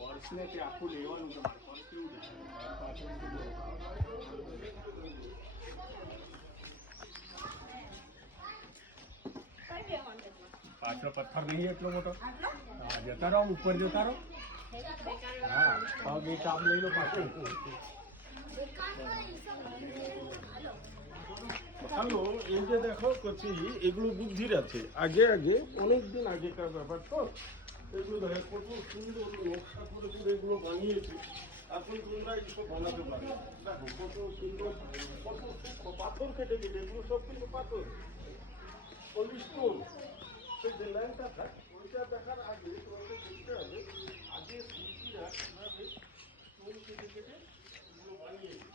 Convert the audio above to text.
पर्सने ते आपको लेवल होतं पर्स क्यों पाछो पत्थर नहीं है એટલો મોટો હા જતા રહો ઉપર જતા રહો હા પગ એક આમ લઈ લો પાછો হ্যালো এই যে দেখো করছি এগুলো বুদ্ধির আছে আগে আগে অনেক দিন আগেকার ব্যাপার তো এগুলো দেখো কত সুন্দর নকশা করে করে এগুলো বানিয়েছে এখন তোমরা এইসব বানাতে পারো দেখো কত সুন্দর কত পাথর কেটে কেটে এগুলো সব কিন্তু পাথর পলিস্টোন সেই যে লাইনটা থাক ওইটা দেখার আগে তোমাকে দেখতে হবে আগে শিল্পীরা কীভাবে স্টোন কেটে কেটে এগুলো বানিয়েছে